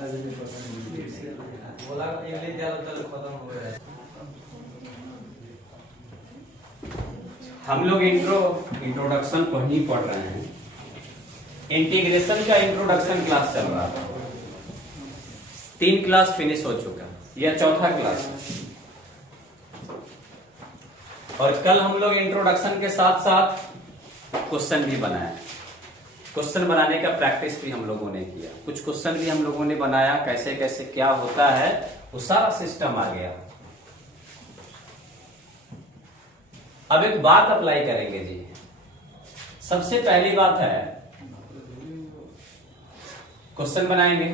हम लोग इंट्रोडक्शन को ही पढ़ रहे हैं। इंटीग्रेशन का इंट्रोडक्शन क्लास चल रहा था, 3 क्लास फिनिश हो चुका, यह चौथा क्लास है। और कल हम लोग इंट्रोडक्शन के साथ साथ क्वेश्चन भी बनाया। क्वेश्चन बनाने का प्रैक्टिस भी हम लोगों ने किया, कुछ क्वेश्चन भी हम लोगों ने बनाया, कैसे कैसे क्या होता है वो सारा सिस्टम आ गया। अब एक बात अप्लाई करेंगे जी। सबसे पहली बात है, क्वेश्चन बनाएंगे,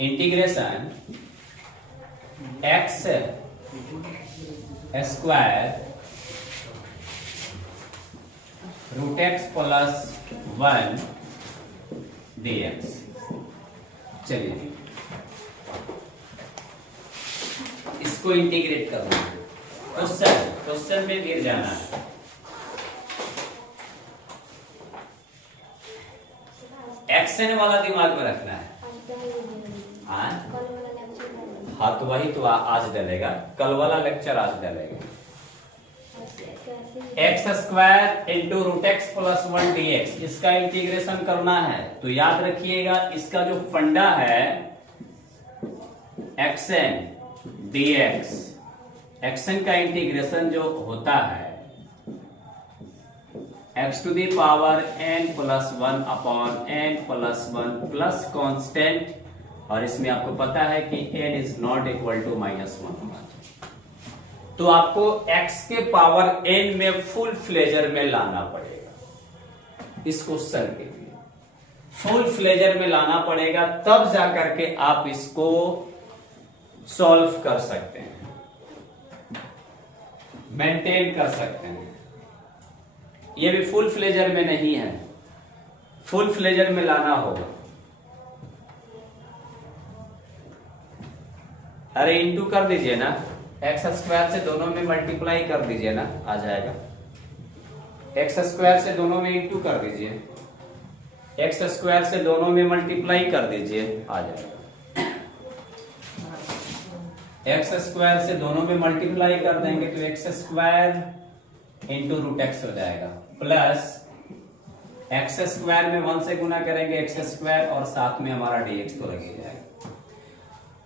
integration x square root x plus 1 dx। चलिए इसको इंटीग्रेट करना है, क्वेश्चन में गिर जाना है। एक्शन वाला दिमाग में रखना है। हाँ तो वही तो आज डलेगा, कल वाला लेक्चर आज डलेगा। X square into root x plus 1 dx, इसका इंटीग्रेशन करना है। तो याद रखिएगा इसका जो फंडा है एक्सन dx, एक्शन का इंटीग्रेशन जो होता है x to the power n plus 1 upon n plus 1 plus constant, और इसमें आपको पता है कि n is not equal to -1। तो आपको x के पावर n में फुल फ्लेजर में लाना पड़ेगा। इस क्वेश्चन के लिए फुल फ्लेजर में लाना पड़ेगा, तब जाकर के आप इसको सॉल्व कर सकते हैं, मेंटेन कर सकते हैं। ये भी फुल फ्लेजर में नहीं है, फुल फ्लेजर में लाना होगा। अरे इंटू कर दीजिए ना, एक्स स्क्वायर से दोनों में मल्टीप्लाई कर दीजिए ना, आ जाएगा। एक्स स्क्वायर से दोनों में इंटू कर दीजिए, एक्स स्क्वायर से दोनों में मल्टीप्लाई कर दीजिए, आ जाएगा। एक्स स्क्वायर से दोनों में मल्टीप्लाई कर देंगे तो X square into root X हो जाएगा, प्लस एक्स स्क्वायर में 1 से गुना करेंगे एक्स स्क्वायर, और साथ में हमारा dx तो लग ही जाएगा।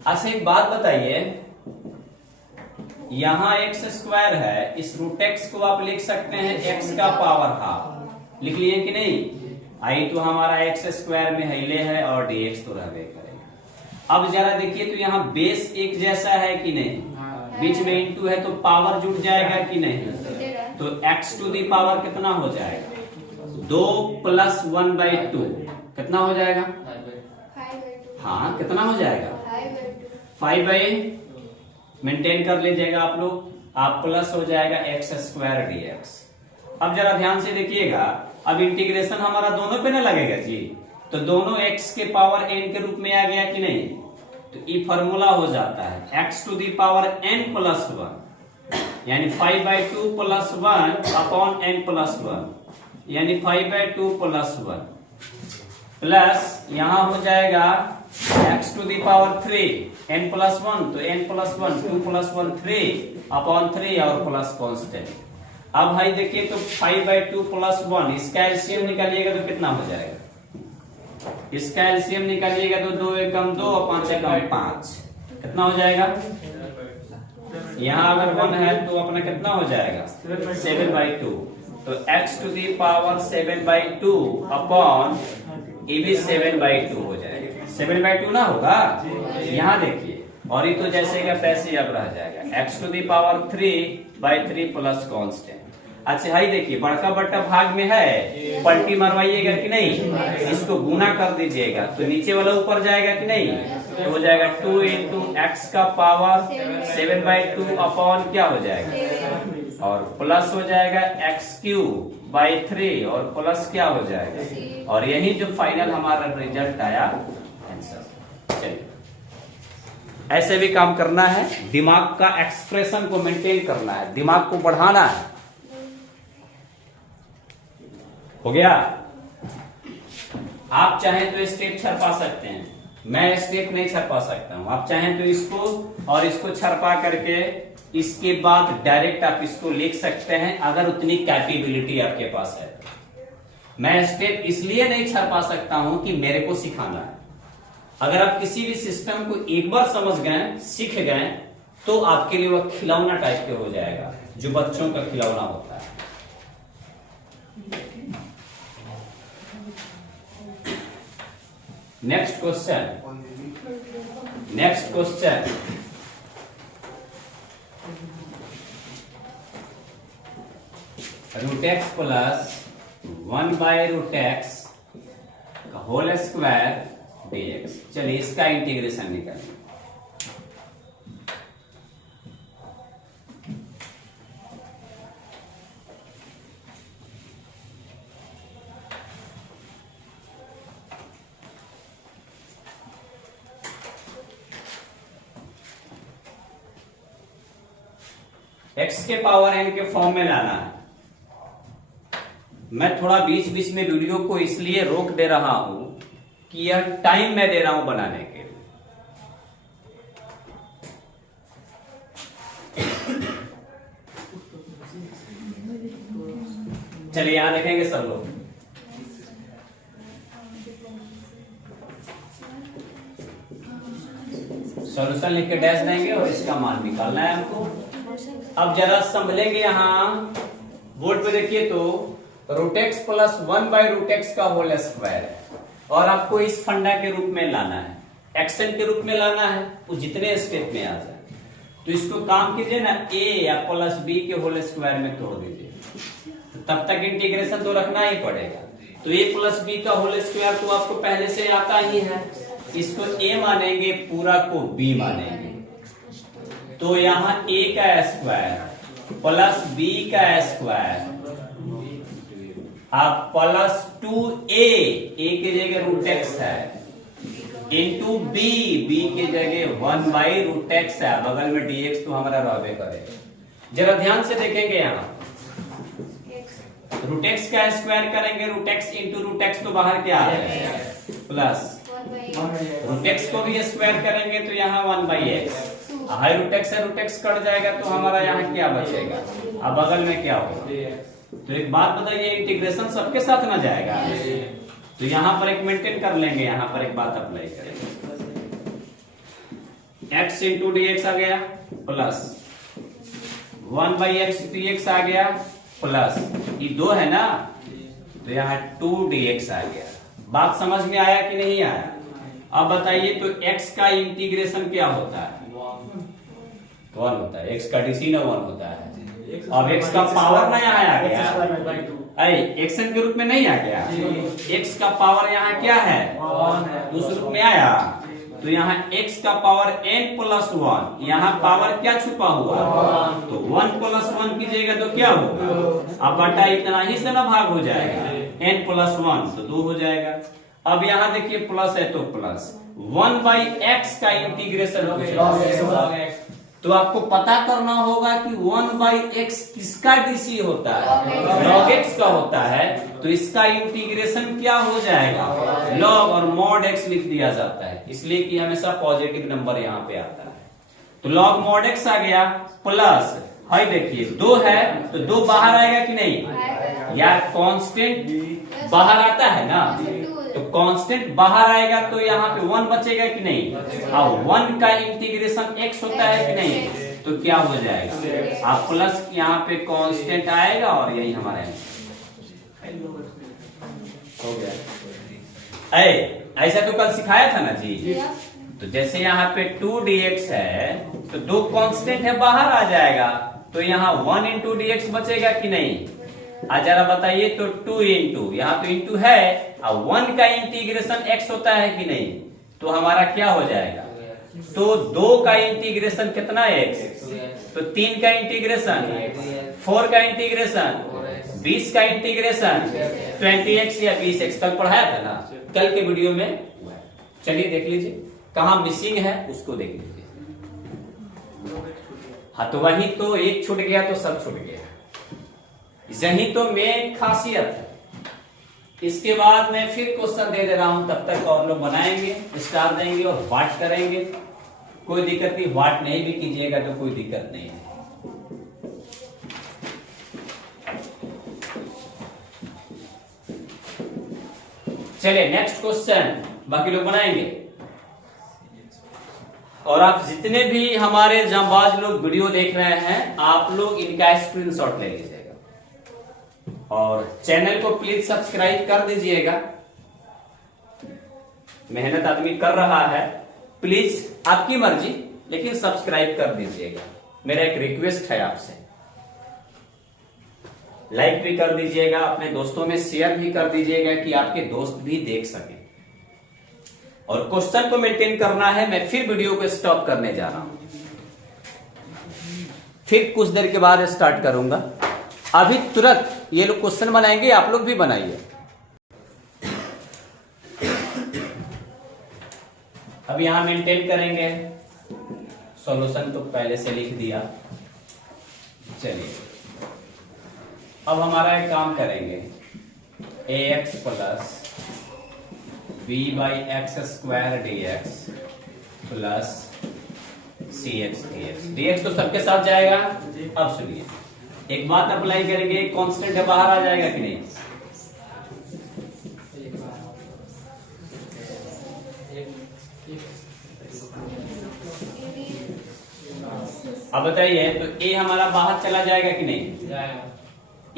अच्छा एक बात बताइए, यहां एक्स स्क्वायर है, इस रूट एक्स को आप लिख सकते हैं एक्स का पावर हाफ, लिख लिए कि नहीं? आई तो हमारा एक्स स्क्वायर में हिले है और dx तो रहबे करेगा। अब जरा देखिए तो यहाँ बेस एक जैसा है कि नहीं, बीच में इंटू है तो पावर जुड़ जाएगा कि नहीं? तो x टू दी पावर कितना हो जाएगा? 2 प्लस 1/2 कितना हो जाएगा? हाँ कितना हो जाएगा? 5/, मेंटेन कर लीजिएगा आप लोग, आप प्लस हो जाएगा एक्स स्क्वायर dx। अब जरा ध्यान से देखिएगा, अब इंटीग्रेशन हमारा दोनों पे ना लगेगा जी, तो दोनों x के पावर n के रूप में आ गया कि नहीं? तो ये फॉर्मूला हो जाता है x to the power n plus 1, यानी 5/2 प्लस 1 अपॉन n प्लस 1, यानी 5/2 प्लस 1, प्लस यहां हो जाएगा x to the power 3 n plus 1, तो n प्लस 1 2 प्लस 1 3 अपॉन 3 और प्लस कांस्टेंट। अब भाई देखिए तो 5/2 प्लस 1, इसका एलसीएम निकालिएगा तो कितना हो जाएगा? इसका एलसीएम निकालिएगा तो 2 एकम 2 और 5 एकम 5, कितना हो जाएगा? यहाँ अगर 1 है तो अपना कितना हो जाएगा? 7/2, तो x to the power 7/2 upon ये भी 7/2 हो जाएगा। 7/2 ना होगा, यहाँ देखिए, और ये तो जैसे का तैसे अब रह जाएगा x to the power 3/3 plus constant. अच्छा हाई देखिए, बड़का बट्टा भाग में है, पलटी मरवाइएगा कि नहीं? इसको गुना कर दीजिएगा तो नीचे वाला ऊपर जाएगा कि नहीं? तो हो जाएगा 2 इंटू एक्स का पावर 7/2 अपॉन क्या हो जाएगा, और प्लस हो जाएगा x³ 3 और प्लस क्या हो जाएगा, और यही जो फाइनल हमारा रिजल्ट आया आंसर। चलिए ऐसे भी काम करना है, दिमाग का एक्सप्रेशन को मेंटेन करना है, दिमाग को बढ़ाना है। हो गया? आप चाहें तो स्टेप छरपा सकते हैं, मैं स्टेप नहीं छरपा सकता हूं। आप चाहें तो इसको और इसको छरपा करके इसके बाद डायरेक्ट आप इसको लिख सकते हैं, अगर उतनी कैपेबिलिटी आपके पास है। मैं स्टेप इसलिए नहीं छरपा सकता हूं कि मेरे को सिखाना है। अगर आप किसी भी सिस्टम को एक बार समझ गए, सीख गए, तो आपके लिए वह खिलौना टाइप के हो जाएगा, जो बच्चों का खिलौना होता है। Next question, next question, root x plus 1/√x का होल स्क्वायर dx। चलिए इसका इंटीग्रेशन निकालिए। x के पावर n के फॉर्म में लाना है। मैं थोड़ा बीच बीच में वीडियो को इसलिए रोक दे रहा हूं कि यह टाइम मैं दे रहा हूं बनाने के लिए। चलिए यहां देखेंगे सब लोग। सॉल्यूशन लिख के डैश देंगे और इसका मान निकालना है हमको। अब जरा संभलेंगे, यहां बोर्ड पे देखिए तो √x प्लस 1/√x का होल स्क्वायर है, और आपको इस फंडा के रूप में लाना है, एक्शन के रूप में लाना है, वो जितने स्टेप में आ जाए। तो इसको काम कीजिए ना, a या प्लस b के होल स्क्वायर में तोड़ दीजिए, तो तब तक इंटीग्रेशन तो रखना ही पड़ेगा। तो a प्लस b का होल स्क्वायर तो आपको पहले से आता ही है, इसको a मानेंगे, पूरा को b मानेंगे। तो यहाँ a का स्क्वायर प्लस b का स्क्वायर आप प्लस 2a, a की जगह √x है, इंटू b, b की जगह 1/√x है, बगल में dx तो हमारा रहबे करेगा। जरा ध्यान से देखेंगे, यहाँ √x का स्क्वायर करेंगे, √x इंटू √x तो बाहर क्या आ जाएगा, प्लस √x को भी स्क्वायर करेंगे तो यहाँ 1/x, हाई √x है, √x कट जाएगा तो हमारा यहाँ क्या बचेगा, अब बगल में क्या होगा। तो एक बात बताइए, इंटीग्रेशन सबके साथ ना जाएगा, तो यहां पर एक मेंटेन कर लेंगे, यहां पर एक बात अप्लाई करेंगे, x इंटू dx आ गया, प्लस 1/x dx आ गया, प्लस ये 2 है ना, तो यहाँ 2dx आ गया। बात समझ में आया कि नहीं आया? अब बताइए तो x का इंटीग्रेशन क्या होता है, 1 होता है, x का DC ना 1 होता है। अब x का पावर ना यहाँ आ गया, एक्शन के रूप में नहीं आ गया, x का पावर यहाँ क्या है, दूसरे रूप में आया, तो यहाँ x का पावर n प्लस 1, यहाँ पावर क्या छुपा हुआ, तो 1 प्लस 1 कीजिएगा तो क्या होगा, अब बटा इतना ही से ना भाग हो जाएगा, n प्लस 1 तो 2 हो जाएगा। अब यहाँ देखिए प्लस है तो प्लस 1/x का इंटीग्रेशन हो, तो आपको पता करना होगा कि 1/x किसका डीसी होता है, log x का होता है, तो इसका इंटीग्रेशन क्या हो जाएगा, log और mod x लिख दिया जाता है, इसलिए कि हमेशा पॉजिटिव नंबर यहाँ पे आता है। तो log mod x आ गया, प्लस है देखिए 2 है तो 2 बाहर आएगा कि नहीं, या कांस्टेंट बाहर आता है ना, तो कांस्टेंट बाहर आएगा तो यहाँ पे 1 बचेगा कि नहीं, अब 1 का इंटीग्रेशन x होता है कि नहीं, तो क्या हो जाएगा, आप प्लस यहाँ पे कांस्टेंट आएगा और यही हमारा हो गया। ऐसा तो कल सिखाया था ना जी, तो जैसे यहाँ पे 2dx है तो 2 कांस्टेंट है बाहर आ जाएगा, तो यहाँ 1 इंटू dx बचेगा कि नहीं, जरा बताइए तो 2 इंटू, यहाँ तो इंटू है, अब 1 का इंटीग्रेशन x होता है कि नहीं, तो हमारा क्या हो जाएगा, तो 2 का इंटीग्रेशन कितना है x, तो 3 का इंटीग्रेशन, 4 का इंटीग्रेशन, 20 का इंटीग्रेशन 20x या 20x, कल पढ़ाया था ना, कल के वीडियो में। चलिए देख लीजिए कहाँ मिसिंग है, उसको देख लीजिए। हाँ तो वही तो, एक छूट गया तो सब छूट गया, यही तो मेन खासियत है। इसके बाद मैं फिर क्वेश्चन दे रहा हूं, तब तक और लोग बनाएंगे, स्टार देंगे और व्हाट करेंगे, कोई दिक्कत नहीं। व्हाट नहीं भी कीजिएगा तो कोई दिक्कत नहीं है। चलिए नेक्स्ट क्वेश्चन बाकी लोग बनाएंगे। और आप जितने भी हमारे जांबाज लोग वीडियो देख रहे हैं, आप लोग इनका स्क्रीनशॉट ले लीजिएगा और चैनल को प्लीज सब्सक्राइब कर दीजिएगा। मेहनत आदमी कर रहा है, प्लीज आपकी मर्जी, लेकिन सब्सक्राइब कर दीजिएगा। मेरा एक रिक्वेस्ट है आपसे, लाइक भी कर दीजिएगा, अपने दोस्तों में शेयर भी कर दीजिएगा कि आपके दोस्त भी देख सकें। और क्वेश्चन को मेंटेन करना है। मैं फिर वीडियो को स्टॉप करने जा रहा हूं, फिर कुछ देर के बाद स्टार्ट करूंगा। अभी तुरंत ये लोग क्वेश्चन बनाएंगे, आप लोग भी बनाइए। अब यहां मेंटेन करेंगे, सॉल्यूशन तो पहले से लिख दिया। चलिए अब हमारा एक काम करेंगे, ax plus b by x square dx plus cx dx। dx तो सबके साथ जाएगा। अब सुनिए, एक बात अप्लाई करेंगे, कांस्टेंट है, बाहर आ जाएगा कि नहीं? अब बताइए, तो a हमारा बाहर चला जाएगा कि नहीं?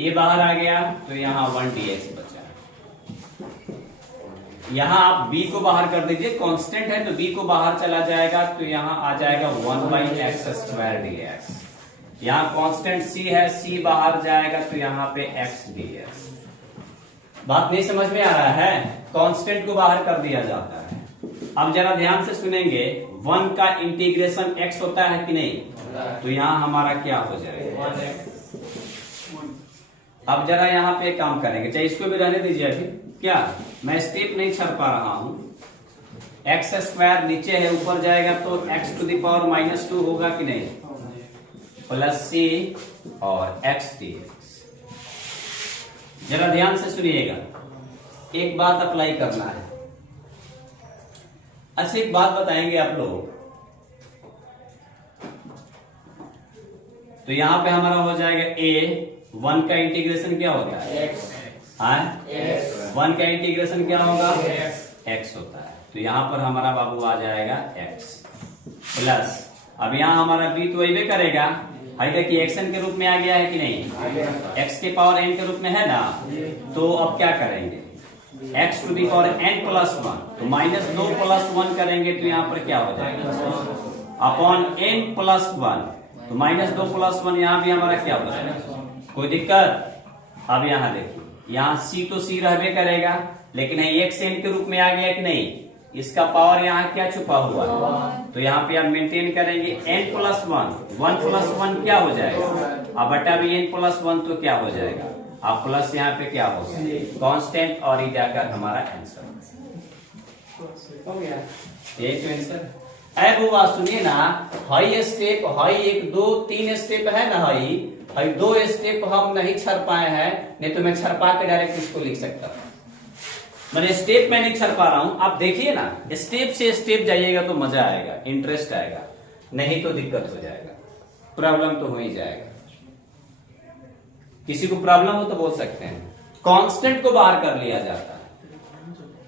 a बाहर आ गया तो यहाँ 1 dx बचा। यहाँ आप b को बाहर कर दीजिए, कांस्टेंट है तो b को बाहर चला जाएगा तो यहाँ आ जाएगा 1 बाई एक्स स्क्वायर dx। यहाँ कांस्टेंट c है, c बाहर जाएगा तो यहाँ पे x dx। बात नहीं समझ में आ रहा है? कांस्टेंट को बाहर कर दिया जाता है। अब जरा ध्यान से सुनेंगे, 1 का इंटीग्रेशन x होता है कि नहीं? तो यहाँ हमारा क्या हो जाएगा? अब जरा यहाँ पे काम करेंगे, चाहे इसको भी रहने दीजिए अभी। क्या मैं स्टेप नहीं छड़ पा रहा हूं? एक्स स्क्वायर नीचे है, ऊपर जाएगा तो x टू द पावर -2 होगा कि नहीं? प्लस c और x dx। जरा ध्यान से सुनिएगा, एक बात अप्लाई करना है। अच्छा एक बात बताएंगे आप लोग, तो यहां पे हमारा हो जाएगा a, 1 का इंटीग्रेशन क्या होता है? x। 1 का इंटीग्रेशन क्या होगा? x होता है। तो यहां पर हमारा बाबू आ जाएगा x प्लस, अब यहां हमारा b तो वही करेगा, हाई देखिए एक्शन के रूप में आ गया है कि नहीं? x के पावर n के रूप में है ना। तो अब क्या करेंगे, x to the power n plus 1, तो -2 प्लस 1 करेंगे तो यहाँ पर क्या हो जाएगा? अपॉन n प्लस 1, तो -2 प्लस 1 यहाँ भी हमारा क्या हो जाएगा? कोई दिक्कत? अब यहाँ देखिए, यहाँ c तो c रहबे करेगा, लेकिन x n के रूप में आ गया कि नहीं? इसका पावर यहाँ क्या छुपा हुआ है? तो यहाँ पे आप मेंटेन करेंगे n प्लस 1 प्लस 1 क्या हो जाएगा? अब बटा भी n प्लस 1 तो क्या हो जाएगा? अब प्लस यहाँ पे क्या होगा? कांस्टेंट, और ये जाकर हमारा आंसर हो गया। यही तो आंसर। अरे बुआ सुनिए ना, हाई स्टेप, हाई 1 2 3 स्टेप है ना, हाई 2 स्टेप हम नहीं छड़ पाए हैं, नहीं तो मैं छड़ पा के डायरेक्ट इसको लिख सकता था। मैंने स्टेप में नहीं छड़ पा रहा हूं, आप देखिए ना, स्टेप से स्टेप जाइएगा तो मजा आएगा, इंटरेस्ट आएगा, नहीं तो दिक्कत हो जाएगा, प्रॉब्लम तो हो ही जाएगा। किसी को प्रॉब्लम हो तो बोल सकते हैं। कांस्टेंट को बाहर कर लिया जाता है,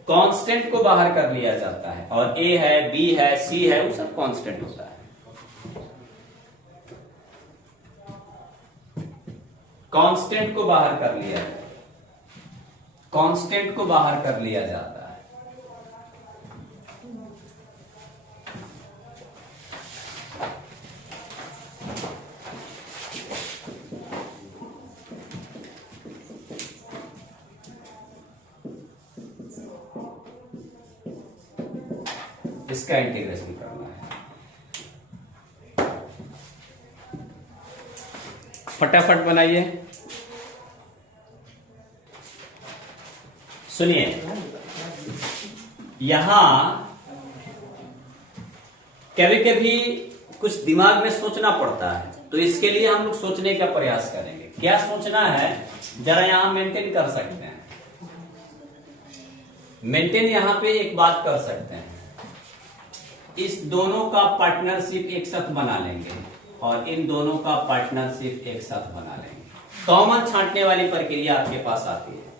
कांस्टेंट को बाहर कर लिया जाता है, और a है, b है, c है, वो सब कांस्टेंट होता है। कांस्टेंट को बाहर कर लिया जाता है, कांस्टेंट को बाहर कर लिया जाता है। इसका इंटीग्रेशन करना है, फटाफट बनाइए। सुनिए, यहां कभी कभी कुछ दिमाग में सोचना पड़ता है, तो इसके लिए हम लोग सोचने का प्रयास करेंगे। क्या सोचना है जरा यहां मेंटेन कर सकते हैं। मेंटेन यहां पे एक बात कर सकते हैं, इस दोनों का पार्टनरशिप एक साथ बना लेंगे और इन दोनों का पार्टनरशिप एक साथ बना लेंगे। कॉमन छांटने वाली प्रक्रिया आपके पास आती है।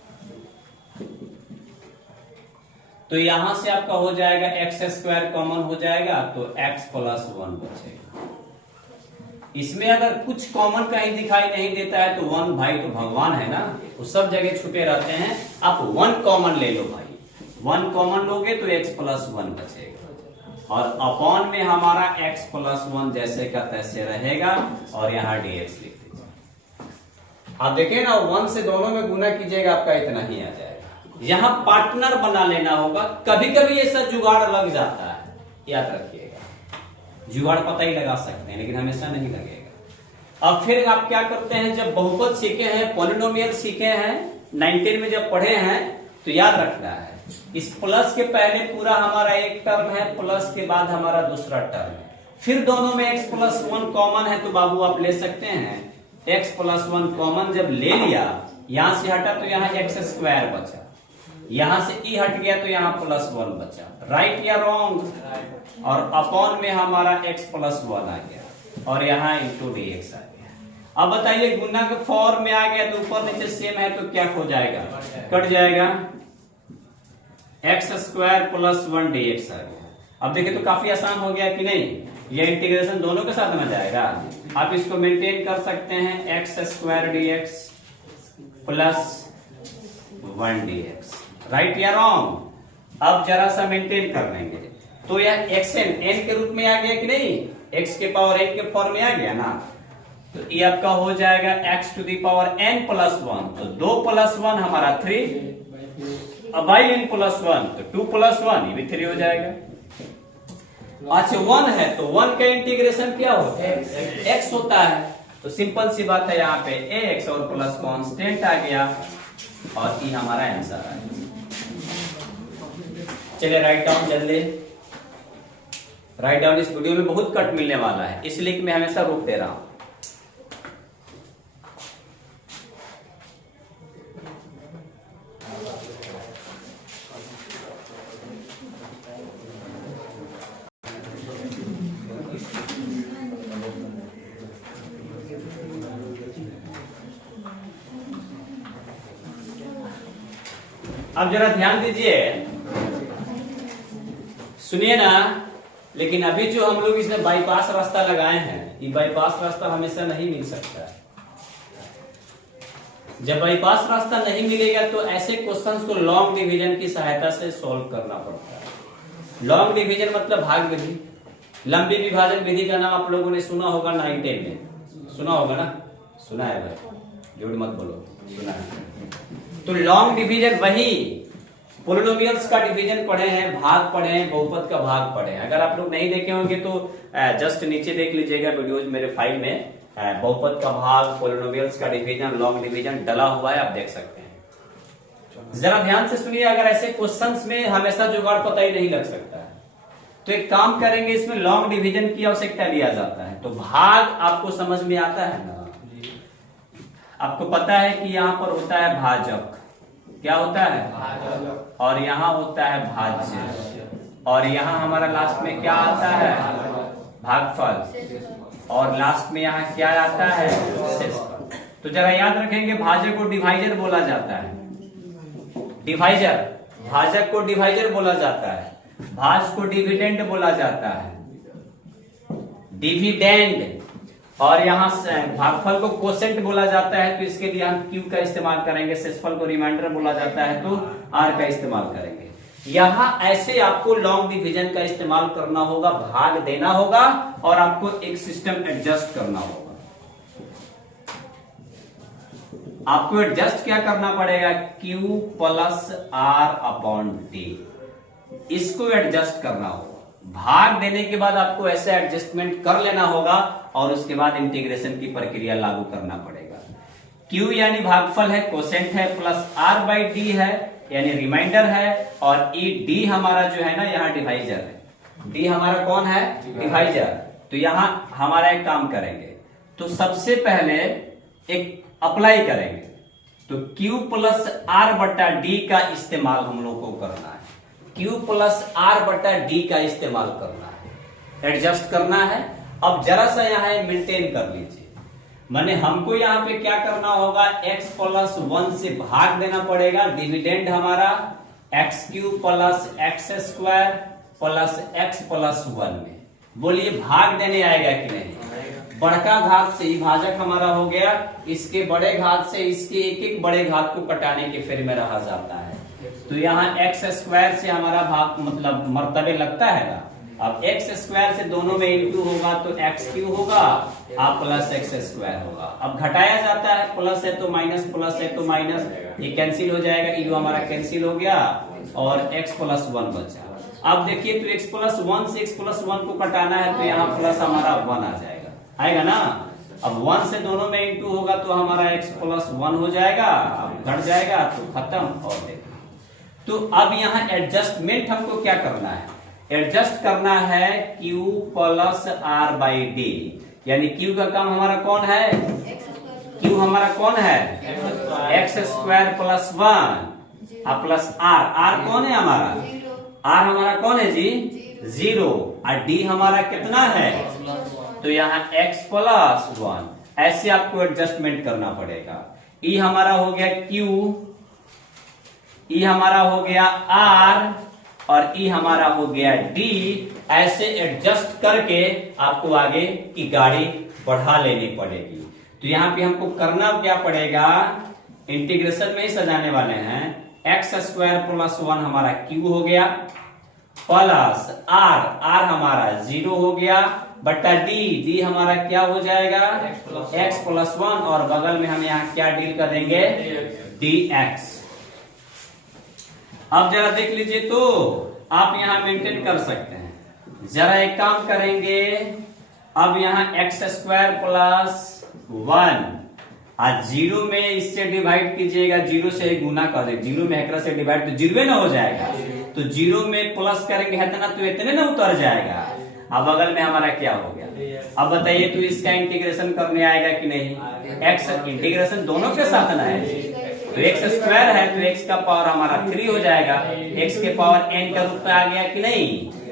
तो यहां से आपका हो जाएगा एक्स स्क्वायर कॉमन हो जाएगा तो x प्लस 1 बचेगा। इसमें अगर कुछ कॉमन कहीं दिखाई नहीं देता है तो 1 भाई तो भगवान है ना, वो सब जगह छुपे रहते हैं। आप 1 कॉमन ले लो भाई, 1 कॉमन लोगे तो x प्लस 1 बचेगा और अपॉन में हमारा x प्लस 1 जैसे का तैसे रहेगा और यहाँ dx लिख दीजिए। आप देखिए ना 1 से दोनों में गुना कीजिएगा आपका इतना ही आ जाएगा। यहां पार्टनर बना लेना होगा। कभी कभी ऐसा जुगाड़ लग जाता है, याद रखिएगा। जुगाड़ पता ही लगा सकते हैं लेकिन हमेशा नहीं लगेगा। अब फिर आप क्या करते हैं, जब बहुपद सीखे हैं, पॉलिनोमियल सीखे हैं, 19 में जब पढ़े हैं तो याद रखना है इस प्लस के पहले पूरा हमारा एक टर्म है, प्लस के बाद हमारा दूसरा टर्म है, फिर दोनों में x प्लस 1 कॉमन है तो बाबू आप ले सकते हैं। x प्लस 1 कॉमन जब ले लिया, यहां से हटा तो यहाँ x स्क्वायर बचा, यहां से e हट गया तो यहाँ प्लस 1 बचा। राइट या रॉन्ग? और अपॉन में हमारा x प्लस 1 आ गया और यहाँ इंटू dx आ गया। अब बताइए गुना के फॉर्म में आ गया तो ऊपर नीचे सेम है तो क्या हो जाएगा, कट जाएगा, x स्क्वायर प्लस 1 dx आ गया। अब देखिए तो काफी आसान हो गया कि नहीं, ये इंटीग्रेशन दोनों के साथ में जाएगा। आप इसको मेंटेन कर सकते हैं, x square dx plus 1 dx। Right या रॉन्ग? अब जरा सा मेंटेन कर लेंगे तो यह xn n के रूप में आ गया कि नहीं, x के पावर n के फॉर्म में आ गया ना, तो ये आपका हो जाएगा x to the power n plus 1, तो 2 प्लस 1 हमारा 3, अब बाई n प्लस 1 तो 2 प्लस 1 ये भी 3 हो जाएगा। अच्छा 1 है तो 1 का इंटीग्रेशन क्या होता है, x होता है, तो सिंपल सी बात है यहाँ पे ax और प्लस कांस्टेंट आ गया और ये हमारा आंसर आ गया। चलिए राइट डाउन जल्दी, राइट डाउन। इस वीडियो में बहुत कट मिलने वाला है इसलिए कि मैं हमेशा रोक दे रहा हूं। अब जरा ध्यान दीजिए, सुनिए ना, लेकिन अभी जो हम लोग इसमें बाईपास रास्ता लगाए हैं, ये बाईपास रास्ता हमेशा नहीं मिल सकता है। जब बाईपास रास्ता नहीं मिलेगा तो ऐसे क्वेश्चंस को लॉन्ग डिवीजन की सहायता से सॉल्व करना पड़ता है। लॉन्ग डिवीजन मतलब भाग विधि। लंबी विभाजन विधि का नाम आप लोगों ने सुना होगा 9 10 में, सुना होगा ना, सुना है भाई, झूठ मत बोलो, सुना है। तो लॉन्ग डिवीजन वही पॉलिनोमियल्स का डिवीजन पढ़े हैं, भाग पढ़े हैं, बहुपद का भाग पढ़े हैं। अगर आप लोग नहीं देखे होंगे तो जस्ट नीचे देख लीजिएगा वीडियोज मेरे फाइल में, बहुपद का भाग, पॉलिनोमियल्स का डिवीजन, लॉन्ग डिवीजन डला हुआ है, आप देख सकते हैं। जरा ध्यान से सुनिए, अगर ऐसे क्वेश्चंस में हमेशा जुगाड़ पता ही नहीं लग सकता है तो एक काम करेंगे, इसमें लॉन्ग डिवीजन की आवश्यकता लिया जाता है। तो भाग आपको समझ में आता है ना, आपको पता है कि यहाँ पर होता है भाजक, क्या होता है भाजक, और यहाँ होता है भाज्य, और यहाँ हमारा लास्ट में क्या आता है भागफल, और लास्ट में यहाँ क्या आता है शेषफल। तो जरा याद रखेंगे, भाजक को डिवाइजर बोला जाता है, डिवाइजर, भाजक को डिवाइजर बोला जाता है, भाज को डिविडेंड बोला जाता है, डिविडेंड, और यहाँ भागफल को कोसेंट बोला जाता है, तो इसके लिए हम क्यू का इस्तेमाल करेंगे, शेषफल को रिमाइंडर बोला जाता है तो आर का इस्तेमाल करेंगे। यहाँ ऐसे आपको लॉन्ग डिवीजन का इस्तेमाल करना होगा, भाग देना होगा और आपको एक सिस्टम एडजस्ट करना होगा। आपको एडजस्ट क्या करना पड़ेगा, Q plus R upon D, इसको एडजस्ट करना होगा। भाग देने के बाद आपको ऐसे एडजस्टमेंट कर लेना होगा और उसके बाद इंटीग्रेशन की प्रक्रिया लागू करना पड़ेगा। Q यानी भागफल है, कोसेंट है, प्लस R बाई डी है यानी रिमाइंडर है, और ई डी हमारा जो है ना यहाँ डिवाइजर है। डी हमारा कौन है, डिवाइजर। तो यहाँ हमारा एक काम करेंगे, तो सबसे पहले एक अप्लाई करेंगे, तो Q प्लस R बटा डी का इस्तेमाल हम लोग को करना है। Q प्लस आर बटा डी का इस्तेमाल करना है, एडजस्ट करना है। अब जरा सा यहाँ मेंटेन कर लीजिए, माने हमको यहाँ पे क्या करना होगा, x प्लस 1 से भाग देना पड़ेगा। डिविडेंड हमारा x cube plus x square plus x plus 1 में। बोलिए भाग देने आएगा कि नहीं? बड़का घात से ही भाजक हमारा हो गया, इसके बड़े घात से इसके एक एक बड़े घात को कटाने के फिर में रहा जाता है। तो यहाँ एक्स स्क्वायर से हमारा भाग मतलब मर्तबे लगता है ना। अब एक्स स्क्वायर से दोनों में इंटू होगा तो एक्स क्यू होगा, आप प्लस एक्स स्क्वायर होगा। अब घटाया जाता है, प्लस है तो माइनस, प्लस है तो माइनस, ये कैंसिल हो जाएगा, ये हमारा कैंसिल हो गया और x प्लस 1 बचा। अब देखिए तो x प्लस 1 से x प्लस 1 को कटाना है तो यहाँ प्लस हमारा 1 आ जाएगा, आएगा ना। अब 1 से दोनों में इंटू होगा तो हमारा x प्लस 1 हो जाएगा, अब घट जाएगा तो खत्म। और देखिए तो अब यहाँ एडजस्टमेंट हमको क्या करना है, एडजस्ट करना है q plus are by D, यानी q का काम हमारा कौन है, q हमारा कौन है x square plus 1 plus r, r कौन है हमारा, आर हमारा कौन है जी 0, और डी हमारा कितना है, तो यहाँ x प्लस 1, ऐसे आपको एडजस्टमेंट करना पड़ेगा। ई हमारा हो गया q, ई हमारा हो गया r और ई हमारा हो गया d। ऐसे एडजस्ट करके आपको आगे की गाड़ी बढ़ा लेनी पड़ेगी। तो यहाँ पे हमको करना क्या पड़ेगा, इंटीग्रेशन में ही सजाने वाले हैं। एक्स स्क्वायर प्लस 1 हमारा q हो गया प्लस r, r हमारा 0 हो गया बटा d, d हमारा क्या हो जाएगा x प्लस 1 और बगल में हम यहाँ क्या डील करेंगे dx। अब जरा देख लीजिए तो आप यहाँ मेंटेन कर सकते हैं। जरा एक काम करेंगे, अब यहाँ एक्स स्क्वायर प्लस 1 आज 0 में इससे डिवाइड कीजिएगा, 0 से गुना कर दे, 0 में एकरा से डिवाइड तो 0 ना हो जाएगा, तो 0 में प्लस करेंगे इतना तो इतने ना उतर जाएगा। अब बगल में हमारा क्या हो गया, अब बताइए तो इसका इंटीग्रेशन करने आएगा कि नहीं, एक्स इंटीग्रेशन दोनों के साथ ना है, तो एक्स स्क्वायर है तो एक्स का पावर हमारा 3 हो जाएगा, एक्स के पावर n का रूप में आ गया कि नहीं,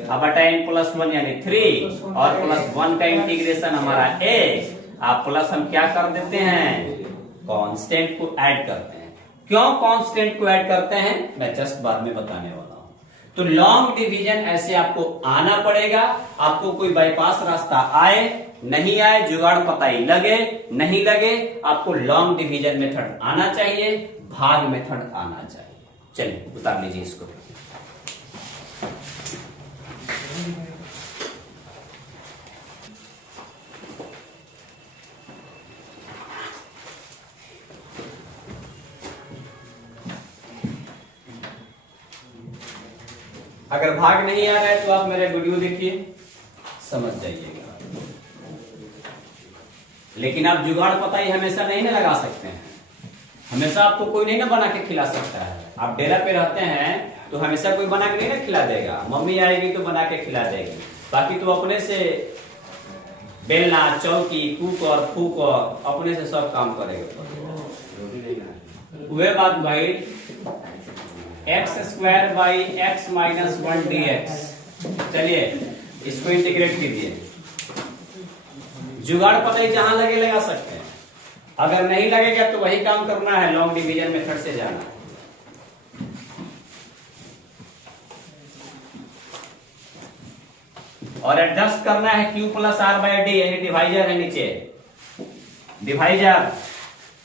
अब बटा n प्लस 1 यानी 3 और प्लस 1 का इंटीग्रेशन हमारा x, आप प्लस हम क्या कर देते हैं कांस्टेंट को ऐड करते हैं। क्यों कांस्टेंट को ऐड करते हैं मैं जस्ट बाद में बताने वाला हूं। तो लॉन्ग डिवीजन ऐसे आपको आना पड़ेगा, आपको कोई बाईपास रास्ता आए नहीं आए, जुगाड़ पता ही लगे नहीं लगे, आपको लॉन्ग डिवीजन मेथड आना चाहिए, भाग मेथड आना चाहिए। चलिए उतार लीजिए इसको। अगर भाग नहीं आ रहा है तो आप मेरा वीडियो देखिए, समझ जाइएगा। लेकिन आप जुगाड़ पता ही हमेशा नहीं ना लगा सकते हैं, हमेशा आपको कोई नहीं ना बना के खिला सकता है। आप डेरा पे रहते हैं तो हमेशा कोई बना के नहीं ना खिला देगा, मम्मी आएगी तो बना के खिला देगी, बाकी तो अपने से बेलना चौकी कूक और फूक और अपने से सब काम करेगा। वह बात भाई x square by x minus 1 dx। चलिए इसको इंटीग्रेट कीजिए, जुगाड़ पता ही जहां लगे लगा सकते हैं, अगर नहीं लगेगा तो वही काम करना है, लॉन्ग डिवीजन मेथड से जाना है। और एडजस्ट करना है q plus are by D, यानी डिवाइजर है नीचे, डिवाइजर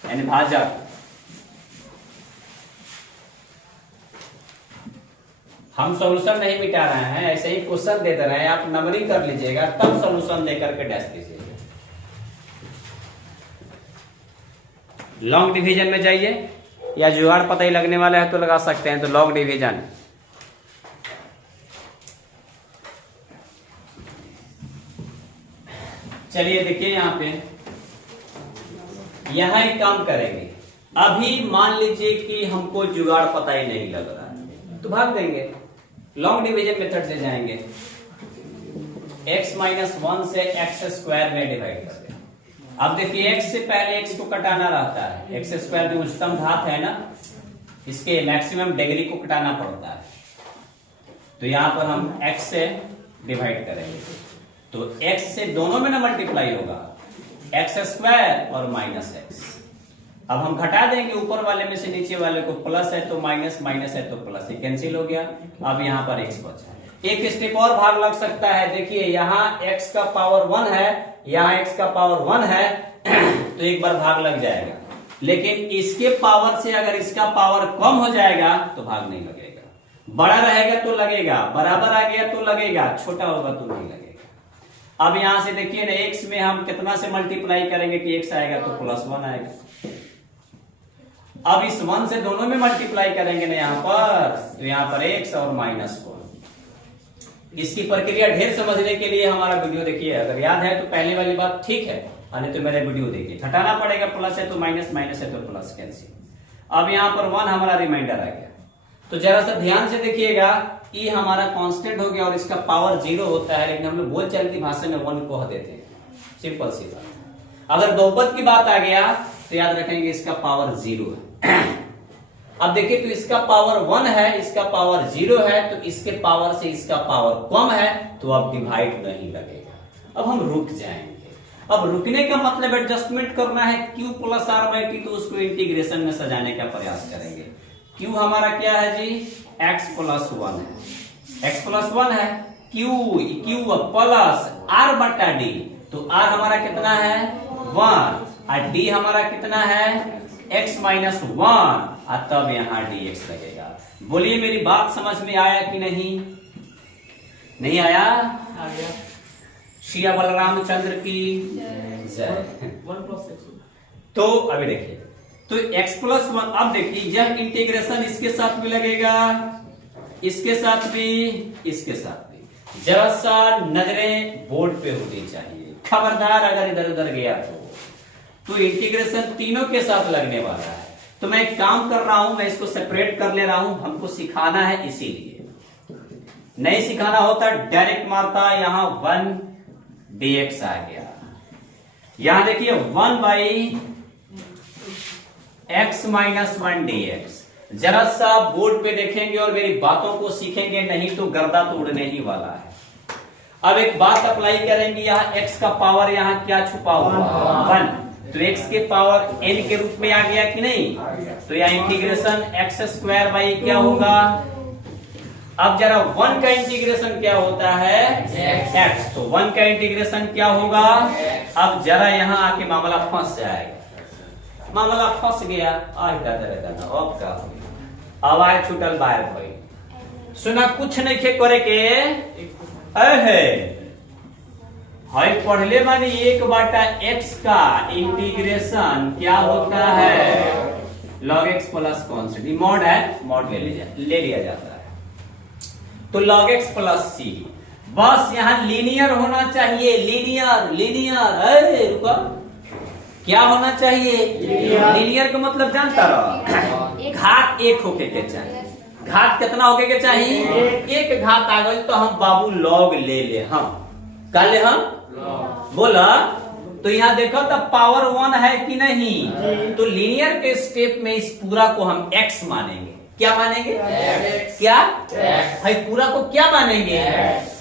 यानी भाजक। हम सॉल्यूशन नहीं मिटा रहे हैं, ऐसे ही क्वेश्चन दे रहे हैं, आप नंबरिंग कर लीजिएगा तब सॉल्यूशन देकर के डैश दीजिएगा। लॉन्ग डिवीजन में जाइए, या जुगाड़ पता ही लगने वाला है तो लगा सकते हैं। तो लॉन्ग डिवीजन चलिए देखिए यहाँ पे, यहाँ एक काम करेंगे। अभी मान लीजिए कि हमको जुगाड़ पता ही नहीं लग रहा है तो भाग देंगे, लॉन्ग डिवीजन मेथड से जाएंगे। x माइनस 1 से एक्स स्क्वायर में डिवाइड कर दें। अब देखिए x से पहले x को कटाना रहता है, एक्स स्क्वायर जो उच्चतम घात है ना, इसके मैक्सिमम डिग्री को कटाना पड़ता है। तो यहां पर हम x से डिवाइड करेंगे, तो x से दोनों में ना मल्टीप्लाई होगा, एक्स स्क्वायर और माइनस एक्स। अब हम घटा देंगे ऊपर वाले में से नीचे वाले को, प्लस है तो माइनस, माइनस है तो प्लस, ये कैंसिल हो गया। अब यहाँ पर x बचा। एक स्टेप और भाग लग सकता है, देखिए यहाँ x का पावर 1 है, यहाँ x का पावर 1 है, तो एक बार भाग लग जाएगा, लेकिन इसके पावर से अगर इसका पावर कम हो जाएगा तो भाग नहीं लगेगा, बड़ा रहेगा तो लगेगा, बराबर आ गया तो लगेगा, छोटा होगा तो नहीं लगेगा। अब यहां से देखिए ना, x में हम कितना से मल्टीप्लाई करेंगे कि x आएगा तो +1 आएगा। अब इस 1 से दोनों में मल्टीप्लाई करेंगे ना यहाँ पर, तो यहाँ पर x और -1। इसकी प्रक्रिया ढेर समझने के लिए हमारा वीडियो देखिए, अगर याद है तो पहले वाली बात ठीक है, नहीं तो मेरे वीडियो देखिए। घटाना पड़ेगा, प्लस है तो माइनस, माइनस है तो प्लस, कैंसिल। अब यहाँ पर 1 हमारा रिमाइंडर आ गया, तो जरा सा ध्यान से देखिएगा, ई हमारा कांस्टेंट हो गया और इसका पावर 0 होता है, लेकिन हम लोग बोलचाल की भाषा में 1 कह देते हैं, सिंपल सी बात। अगर बहुपद की बात आ गया तो याद रखेंगे इसका पावर 0 है। अब देखिए, तो इसका पावर 1 है, इसका पावर 0 है, तो इसके पावर से इसका पावर कम है, तो अब डिवाइड नहीं लगेगा। अब हम रुक जाएंगे। अब रुकने का मतलब एडजस्टमेंट करना है, q + r/t, तो उसको इंटीग्रेशन में सजाने का प्रयास करेंगे। q हमारा क्या है जी, x + 1 है, x + 1 है, q प्लस r/d, तो r हमारा कितना है 1, और d हमारा कितना है x - 1, और तब यहां dx लगेगा। बोलिए मेरी बात समझ में आया कि नहीं? नहीं आया? आ गया। श्री बलरामचंद्र की जय। तो अभी देखिए, तो x + 1, अब देखिए यह इंटीग्रेशन इसके साथ भी लगेगा, इसके साथ भी, इसके साथ भी। जरा सा नजरें बोर्ड पे होनी चाहिए, खबरदार अगर इधर उधर गया तो इंटीग्रेशन तीनों के साथ लगने वाला है। तो मैं एक काम कर रहा हूं, मैं इसको सेपरेट कर ले रहा हूं, हमको सिखाना है, इसीलिए नहीं सिखाना होता डायरेक्ट मारता। यहां 1 dx आ गया, यहां देखिए 1/x - 1 dx। जरा सा बोर्ड पे देखेंगे और मेरी बातों को सीखेंगे, नहीं तो गर्दा तो उड़ने ही वाला है। अब एक बात अप्लाई करेंगे, यहाँ x का पावर यहाँ क्या छुपा हुआ 1, तो x के पावर n के रूप में आ गया कि नहीं? तो यहाँ इंटीग्रेशन x² क्या होगा? अब जरा 1 का इंटीग्रेशन क्या होता है x, तो 1 का इंटीग्रेशन क्या होगा? अब जरा यहाँ आके मामला फंस जाएगा, मामला फंस गया। अब क्या हो गया? आवाज छूटल बाहर भाई, सुना कुछ नहीं खे करे के हाई पढ़ले मानी 1/x का इंटीग्रेशन क्या होता है log x plus constant, mod है, मॉड ले लिया जाता है, तो log x प्लस c। बस यहाँ लीनियर होना चाहिए, लीनियर रुको, क्या होना चाहिए? लीनियर का मतलब जानता रहो, घात 1 होके के चाहिए। घात कितना होके के चाहिए? 1 घात आ गई तो हम बाबू लॉग ले हम कर ले, हम बोला। तो यहाँ देखो तो पावर 1 है कि नहीं? तो लीनियर के स्टेप में इस पूरा को हम x मानेंगे। क्या मानेंगे? क्या भाई पूरा को क्या मानेंगे?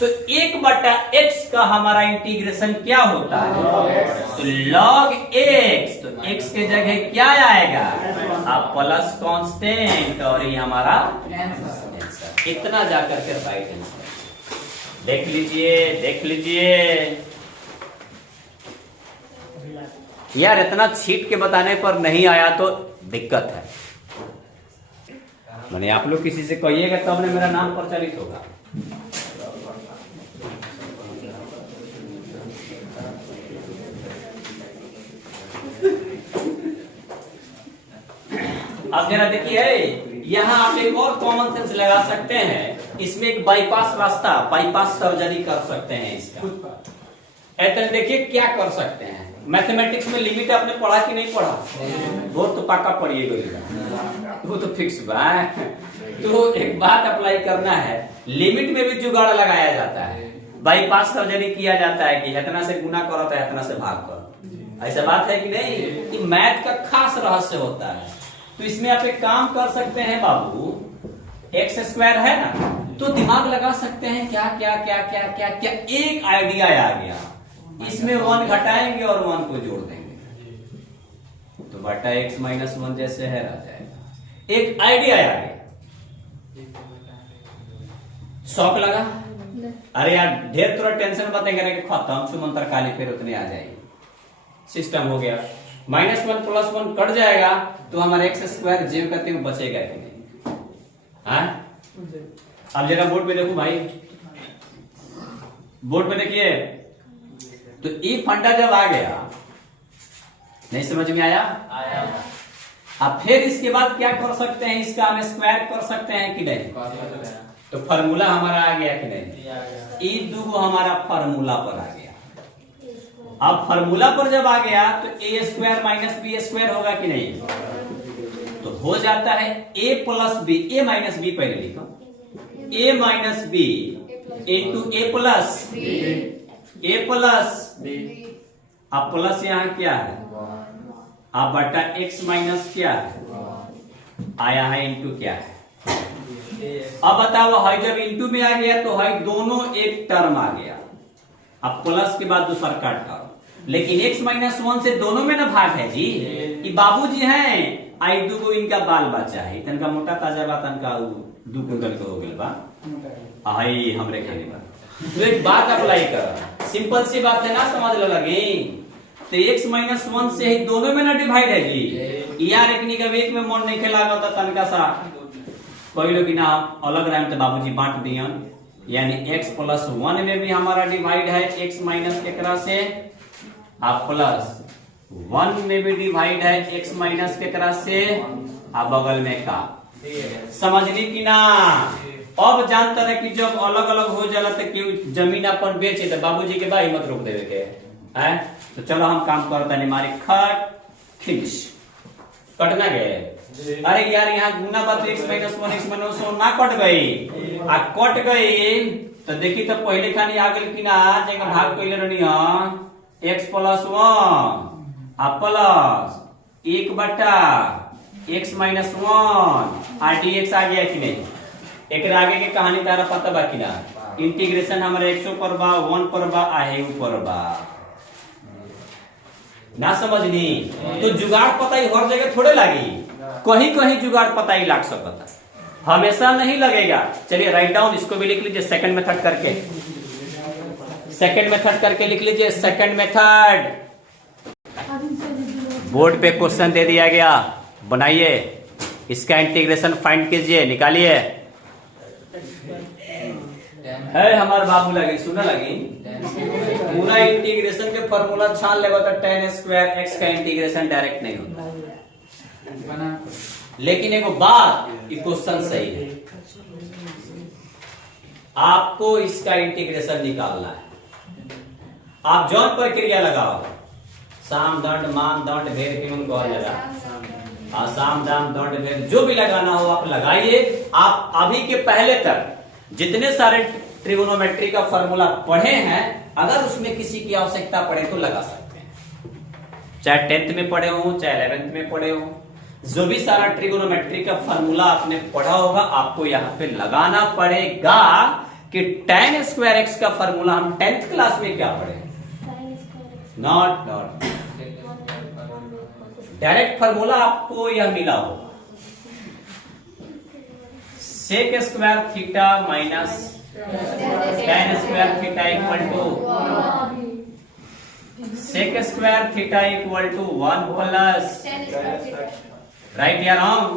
तो 1/x का हमारा इंटीग्रेशन क्या होता है? तो log x, तो x के जगह क्या आएगा? अब प्लस कांस्टेंट, और ये हमारा आंसर। इतना जाकर के राइट आंसर। देख लीजिए यार, इतना छीट के बताने पर नहीं आया तो दिक्कत है। मैंने आप लोग किसी से कहिएगा तब ने मेरा नाम प्रचलित होगा। अब जरा देखिए, यहाँ आप एक और कॉमन सेंस लगा सकते हैं, इसमें एक बाईपास रास्ता, बाईपास सर्जरी कर सकते हैं इसका। ऐसे देखिए क्या कर सकते हैं। मैथमेटिक्स में लिमिट आपने पढ़ा कि नहीं पढ़ा? वो तो पक्का पढ़िएगा, वो तो फिक्स बा। तो एक बात अप्लाई करना है, लिमिट में भी जुगाड़ लगाया जाता है, बाईपास सर्जरी किया जाता है कि इतना से गुना करो तो इतना से भाग करो। ऐसा बात है कि नहीं? कि मैथ का खास रहस्य होता है। तो इसमें आप एक काम कर सकते हैं बाबू, एक्स स्क्वायर है ना, तो दिमाग लगा सकते हैं क्या क्या क्या क्या क्या क्या, एक आइडिया आ गया, इसमें 1 घटाएंगे और 1 को जोड़ देंगे तो बटा x माइनस 1 जैसे है रह जाएगा। एक आइडिया आ गया, शौक लगा, अरे यार ढेर थोड़ा टेंशन बताएंगे ना कि खत्म सुमंतर काली फिर उतने आ जाएगी, सिस्टम हो गया। -1 + 1 कट जाएगा तो हमारा एक्स स्क्वायर जेब करते हुए बचेगा कि नहीं? हाँ, अब जरा बोर्ड पे देखो भाई, बोर्ड पे देखिए, तो ये फंडा जब आ गया, नहीं समझ में आया? अब फिर इसके बाद क्या कर सकते हैं, इसका हम स्क्वायर कर सकते हैं कि नहीं? तो फार्मूला हमारा आ गया कि नहीं? ये दो हमारा फार्मूला पर आ गया। अब फार्मूला पर जब आ गया तो a square minus b square होगा कि नहीं? तो हो जाता है a plus b, a minus b पहले लिखो, a minus b into a plus b, अब प्लस यहाँ क्या है, अब बटा x माइनस क्या है आया है, इंटू क्या है। अब बताओ, हाई जब इंटू में आ गया तो हाई दोनों एक टर्म आ गया, अब प्लस के बाद दूसरा का टर्म, लेकिन x माइनस 1 से दोनों में ना भाग है जी, कि बाबूजी हैं आई दू को इनका बाल बच्चा है, तनका मोटा ताजा बा, तनका 2 क्विंटल का हो गया बा, आई हमरे खाने बा। तो एक बात अप्लाई कर, सिंपल सी बात है ना, समझ लो लगी, तो x माइनस 1 से ही दोनों में ना डिवाइड है जी, यार एक में मन नहीं खेला तो तनका सा कोई लोग ना अलग रहे तो बाबूजी बांट दिया, यानी x प्लस 1 में भी हमारा डिवाइड है x माइनस केकरा से, आप प्लस 1 में भी डिवाइड है x माइनस केकरा से, आप बगल में का, समझली कि ना? अब जानता है कि जब अलग अलग हो जाला तो क्यों जमीन अपन बेचे तो बाबूजी के भाई मत रोक देवे के है। तो चलो हम काम करता नहीं, हमारी खट फिनिश कटना गए, अरे यार यहाँ गुना बात x माइनस 1 ना कट गई, आ कट गई तो देखी तो पहले खानी आ गई कि ना, जगह भाग पहले रहनी है x प्लस 1 आ प्लस 1 बटा x माइनस 1 आ dx आ गया कि नहीं? एक आगे की कहानी तारा पता बा कि ना? इंटीग्रेशन हमारे 100 पर बा, 1 पर बा, आहे ऊपर बा, ना समझनी? तो जुगाड़ पता ही हर जगह थोड़े लगी, कहीं कहीं जुगाड़ पता ही लग सकता, हमेशा नहीं लगेगा। चलिए राइट डाउन, इसको भी लिख लीजिए सेकंड मेथड करके, सेकंड मेथड करके लिख लीजिए, सेकंड मेथड। बोर्ड पे क्वेश्चन दे दिया गया, बनाइए, इसका इंटीग्रेशन फाइंड कीजिए, निकालिए। है हमारे बाबू लगी, सुना लगी, पूरा इंटीग्रेशन के फॉर्मूला छान लेगा तो tan स्क्वायर x का इंटीग्रेशन डायरेक्ट नहीं होता, लेकिन एक बात, क्वेश्चन सही है, आपको इसका इंटीग्रेशन निकालना है। आप जौन प्रक्रिया लगाओ, साम दंड मान दंड भेद क्यों कहा जाएगा, साम दाम दंड भेद जो भी लगाना हो आप लगाइए। आप अभी के पहले तक जितने सारे ट्रिगोनोमेट्री का फॉर्मूला पढ़े हैं, अगर उसमें किसी की आवश्यकता पड़े तो लगा सकते हैं, चाहे 10th में पढ़े हो चाहे 11th में पढ़े हो, जो भी सारा ट्रिगोनोमेट्री का फॉर्मूला आपने पढ़ा होगा आपको यहाँ पे लगाना पड़ेगा। कि tan स्क्वायर x का फॉर्मूला हम 10th क्लास में क्या पढ़े, नॉट डायरेक्ट फॉर्मूला आपको यह मिला होगा, sec square theta minus tan square theta equal to sec square theta equal to 1 plus, right या रॉन्ग?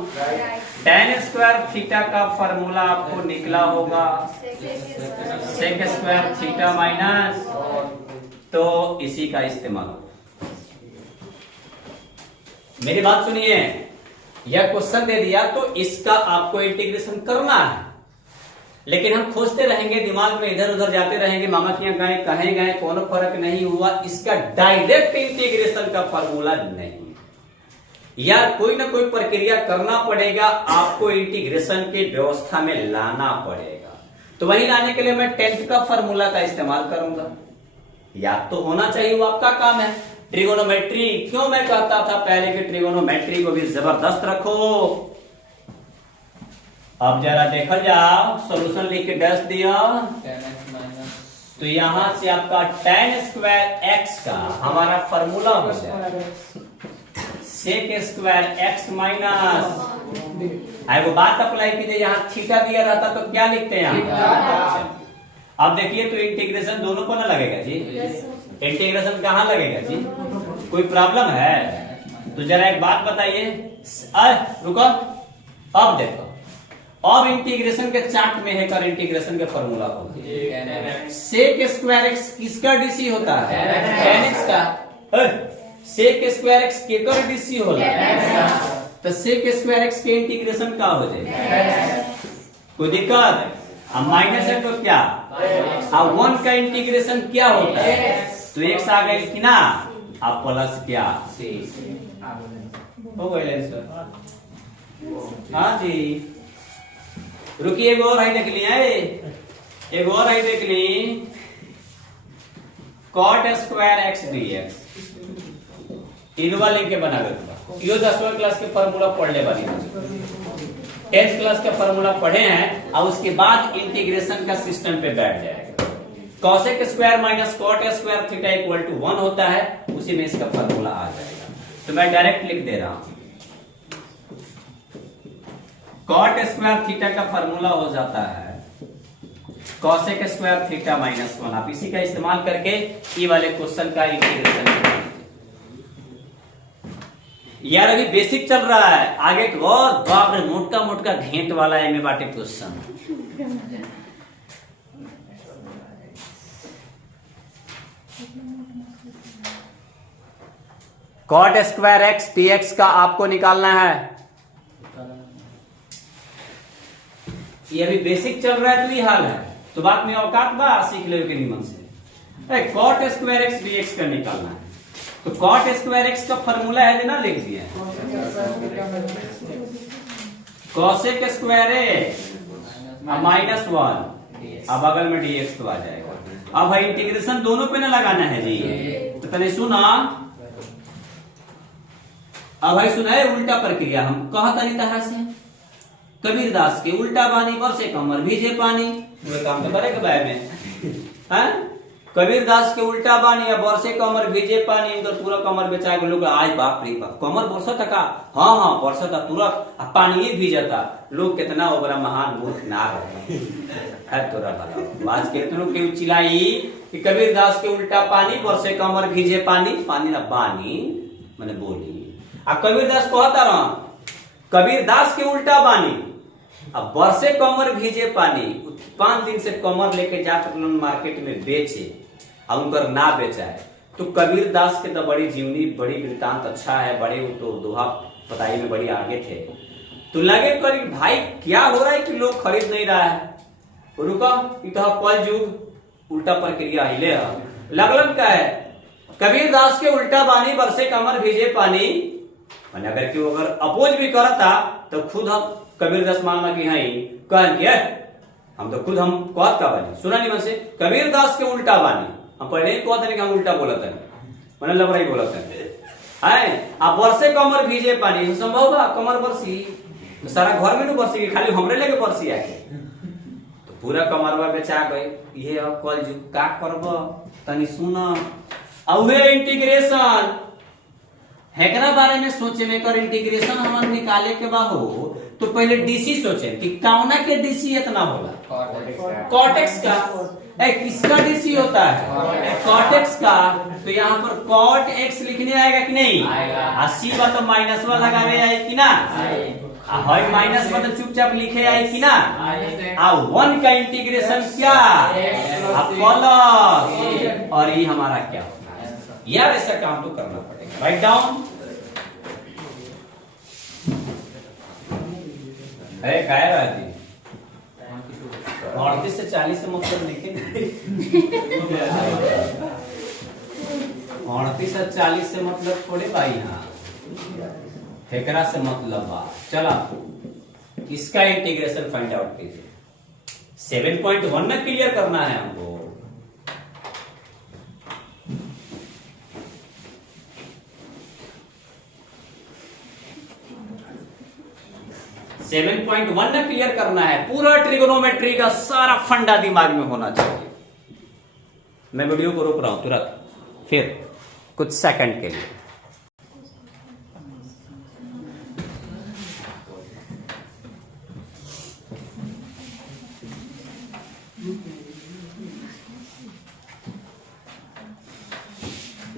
tan स्क्वायर थीटा का फॉर्मूला आपको निकला होगा सेक स्क्वायर थीटा माइनस, तो इसी का इस्तेमाल। मेरी बात सुनिए, यह क्वेश्चन दे दिया तो इसका आपको इंटीग्रेशन करना है, लेकिन हम खोजते रहेंगे, दिमाग में इधर उधर जाते रहेंगे, मामा के यहाँ गए कहीं गए, कोनो फर्क नहीं हुआ, इसका डायरेक्ट इंटीग्रेशन का फॉर्मूला नहीं, या कोई ना कोई प्रक्रिया करना पड़ेगा, आपको इंटीग्रेशन की व्यवस्था में लाना पड़ेगा। तो वही लाने के लिए मैं 10th का फॉर्मूला का इस्तेमाल करूंगा, याद तो होना चाहिए, वो आपका काम है। ट्रिगोनोमेट्री क्यों मैं कहता था पहले कि ट्रिगोनोमेट्री को भी जबरदस्त रखो, अब जरा देखल जाओ, सॉल्यूशन लिख के डैश दिया, तो यहां से आपका tan स्क्वायर x का हमारा फॉर्मूला हो जाए sec स्क्वायर x माइनस, वो बात अप्लाई कीजिए, यहाँ थीटा दिया रहता तो क्या लिखते हैं यहाँ। अब देखिए तो इंटीग्रेशन दोनों को ना लगेगा जी, इंटीग्रेशन कहाँ लगेगा जी, कोई प्रॉब्लम है? तो जरा एक बात बताइए, रुको, अब देखो, अब इंटीग्रेशन के चार्ट में है कर इंटीग्रेशन के फॉर्मूला होगा सेक स्क्वायर एक्स किसका डीसी होता है, tan x का। सेक स्क्वायर एक्स केकर डीसी होला, तो सेक स्क्वायर एक्स के इंटीग्रेशन का हो जाए, कोई दिक्कत? अब माइनस है तो क्या, अब 1 का इंटीग्रेशन क्या होता है, तो x आ गई कि ना, अब प्लस क्या हो गए सर। हाँ जी, रुकिए, एक और है देख लिया, एक और है देख ली, cot square x dx Innova लेके बना गया, यो 10वीं क्लास के फॉर्मूला पढ़ने वाली, 10th क्लास का फॉर्मूला पढ़े हैं, और उसके बाद इंटीग्रेशन का सिस्टम पे बैठ जाएगा। cosec square minus cot square theta equal to 1 होता है, उसी में इसका फॉर्मूला आ जाएगा। तो मैं डायरेक्ट लिख दे रहा हूं, cot स्क्वायर थीटा का फॉर्मूला हो जाता है cosec स्क्वायर थीटा माइनस 1। आप इसी का इस्तेमाल करके ये वाले क्वेश्चन का इंटीग्रेशन, यार अभी बेसिक चल रहा है, आगे तो और बाप रे मोटका मोटका घेंट वाला एम बाटे question. cot square x dx का आपको निकालना है, ये अभी बेसिक चल रहा है तो ये हाल है, तो बात में औकात बा सीख ले निमन से। cot स्क्वायर एक्स dx का निकालना है, तो cot स्क्वायर एक्स का फॉर्मूला है ना, लिख दिया cosec स्क्वायर एक्स माइनस 1, अब बगल में dx तो आ जाएगा। अब भाई इंटीग्रेशन दोनों पे ना लगाना है जी, तो तने सुना, अब भाई सुना है उल्टा प्रक्रिया, हम कहा तरी तरह से कबीर दास के उल्टा बानी बरसे कमर भीजे पानी, वो काम तो करेगा बाय में, हैं? कबीर दास के उल्टा बानी या बरसे कमर भीजे पानी, उधर पूरा कमर बेचा लोग, आज बाप रे बाप कमर बरसा था, हाँ बरसा था तुरंत, पानी ही भीजता, लोग कितना ओबरा महान मूर्ख ना है तोरा भला। आज के लोग के चिल्लाई कि कबीर दास के उल्टा पानी बरसे कमर भीजे पानी, पानी ना बानी मैंने बोली, अब कबीर दास कहता रहा कबीर दास के उल्टा बानी, अब बरसे कमर भीजे पानी, 5 दिन से कमर लेके जाकर मार्केट में बेचे और उनकर ना बेचा है, तो कबीर दास के तो बड़ी जीवनी बड़ी वृतांत अच्छा है, बड़े तो दोहा पताई में बड़ी आगे थे, तो लगे करी भाई क्या हो रहा है कि लोग खरीद नहीं रहा है, रुका तो कल युग उल्टा प्रक्रिया हिले लगलन का है, कबीर दास के उल्टा बानी बरसे कमर भीजे पानी, मैंने अगर क्यों अगर अपोज भी करता तो खुद हम कबीर दास मानना कि हाँ कहेंगे हम तो खुद हम कहत का बानी, सुना नहीं मन से कबीर दास के उल्टा बानी, हम पहले ही कहते कि हम उल्टा बोलते हैं, मैंने लबड़ा ही बोलते हैं, अब बरसे कमर भीजे पानी, संभव बा कमर बरसी तो सारा घर में बरसी, खाली हमरे लेके बरसी आके, तो पूरा कमरवा बेचा गए, ये कल जो का करब तनी सुना, अवे इंटीग्रेशन हेकरा बारे में सोचे में कर इंटीग्रेशन हम निकाले के बाद हो, तो पहले डीसी सोचे कि कौना के डीसी इतना होगा, कॉटेक्स का, किसका डीसी होता है, कॉटेक्स का, तो यहाँ पर कॉट एक्स लिखने आएगा कि नहीं, 80 बात तो माइनस वा लगावे आए कि ना, माइनस मतलब चुपचाप लिखे आई कि ना, 1 का इंटीग्रेशन क्या, प्लस, और ये हमारा क्या होता है, यार ऐसा काम तो करना पड़ेगा, राइट डाउन, अरे काय रहती 38 से 40 से मतलब लिखे 38 से 40 से मतलब थोड़े भाई, यहाँ हेकरा से मतलब बा, चला इसका इंटीग्रेशन फाइंड आउट कीजिए, 7.1 में क्लियर करना है हमको, 7.1 ना क्लियर करना है, पूरा ट्रिगोनोमेट्री का सारा फंडा दिमाग में होना चाहिए। मैं वीडियो को रोक रहा हूं तुरंत, फिर कुछ सेकंड के लिए।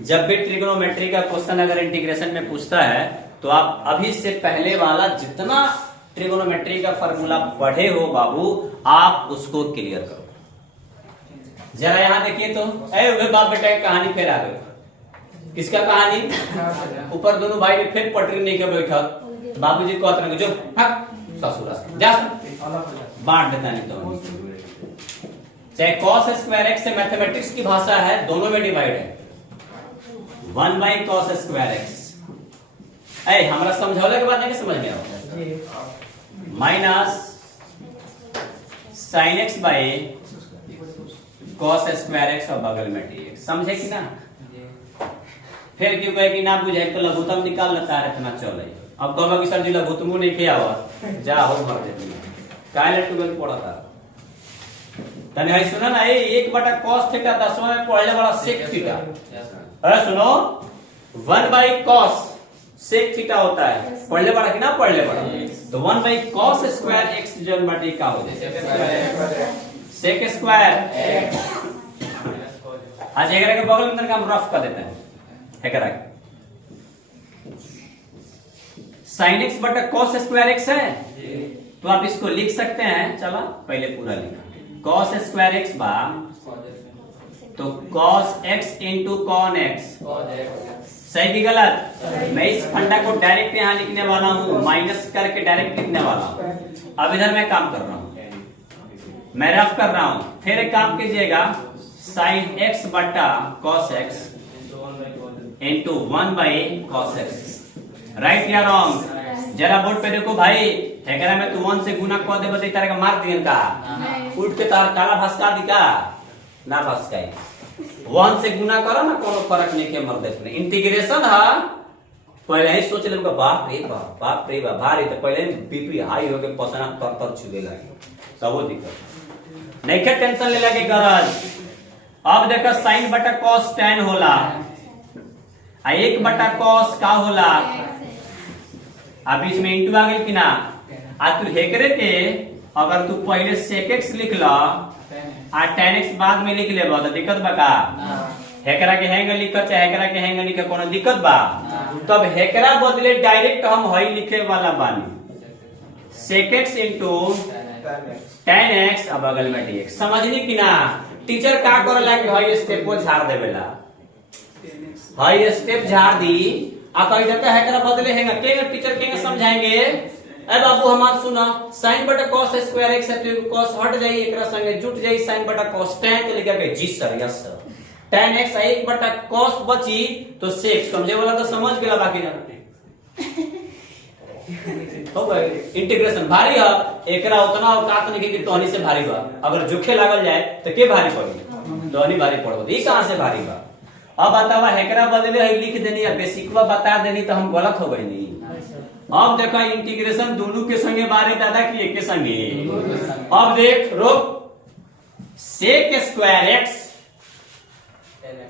जब भी ट्रिगोनोमेट्री का क्वेश्चन अगर इंटीग्रेशन में पूछता है तो आप अभी से पहले वाला जितना ट्रिगोनोमेट्री का फॉर्मूला पढ़े हो बाबू, आप उसको क्लियर करो। जरा यहां देखिए तो, बाप बेटा की कहानी फिर आ गई। किसका कहानी? ऊपर दोनों भाई ने फिर पटरी नहीं के बैठा, बाबूजी कहते रहे जो ससुरा जा बांट देता नहीं तो। चाहे कॉस स्क्वायर एक्स से मैथमेटिक्स की भाषा है, दोनों में डिवाइड है 1 बाई कॉस स्क्वायर एक्स। हमारा समझौले के बाद नहीं समझ में आओ, minus sine x by cos square x और बगल में डी एक्स। समझे कि ना? फिर क्यों कहे कि ना बुझे तो लघुत्तम निकाल लेता है, इतना चले। अब कहो कि सर जी लघुत्तम नहीं किया हुआ, जा हो भर देती काय लटूगल पड़ा था तने। है सुना ना, 1 कॉस थीटा 10वां में पढ़ने वाला सेक थीटा। अरे सुनो, 1 बाई कॉस सेक थीटा होता है, पढ़ने वाला कि ना पढ़ने वाला। तो 1 बाई कॉस स्क्वायर एक्स जो मल्टी का हो जाए सेक स्क्वायर। आज एक के बगल में हम रफ कर देते हैं, साइन एक्स बटा कॉस स्क्वायर एक्स है, तो आप इसको लिख सकते हैं। चलो पहले पूरा लिखा, कॉस स्क्वायर एक्स बा तो cos x into cos x. सही कि गलत? मैं इस फंडा को डायरेक्ट यहां लिखने वाला हूं, माइनस करके डायरेक्ट लिखने वाला हूं। अब इधर मैं काम कर रहा हूं, मैं रफ कर रहा हूं। फिर एक काम कीजिएगा, साइन एक्स बटा cos x into 1 by cos x. Right या रॉन्ग? जरा बोर्ड पे देखो भाई, एकरा में तू 1 से गुना कर दे बता, तारे का मार दियन का उठ के तार काला भस्का दी का ना भस्काई। 1 से गुना करो ना, कोनो फर्क नहीं के मर्दे में। इंटीग्रेशन है, पहले ही सोच ले बाप रे बाप, बाप रे बाप भारी, तो पहले बीपी हाई हो के पसना तर छुए लगे, तब वो दिक्कत नहीं के टेंशन ले लगे गरज। अब देखो साइन बटा कॉस tan होला, 1 बटा कॉस का होला, अब बीच में इंटू आ गई कि ना। आ तू हेकरे के अगर तू पहले सेक एक्स लिख ला आ tan एक्स बाद में लिख ले तो दिक्कत बा का? हेकरा के हैंग लिखत चाहे हेकरा के हैंग लिखे कोनो दिक्कत बा? तब हेकरा बदले डायरेक्ट हम हई लिखे वाला बानी, sec x into tan x अब बगल में dx। समझनी कि ना? टीचर का करला कि हई स्टेप को झाड़ देवेला, हई स्टेप झाड़ दी आ कह देता है एकरा बदले हैंगा के टीचर के समझाएंगे। ए बाबू हमार सुना, साइन बटा कॉस स्क्वायर एक्स है तो कॉस हट जाई, एकरा संगे जुट जाई साइन बटा कॉस tan तो लिखा गया जी sir, yes sir. tan x 1 बटा कॉस बची तो सेक, समझे वाला तो समझ गेला, बाकी ना हो गए। इंटीग्रेशन भारी है, एकरा उतना औकात नहीं कि तोहनी से भारी बा। अगर जोखे लागल जाए तो के भारी पड़ी? तोहनी भारी पड़ो, ई कहां से भारी बा? अब बतावा हेकरा बदले ही लिख देनी या बेसिकवा बता देनी तो हम गलत हो गई नहीं। अब देखा इंटीग्रेशन दोनों के संगे बारे दादा की एक के संगे। अब देख रोक, सेक स्क्वायर एक्स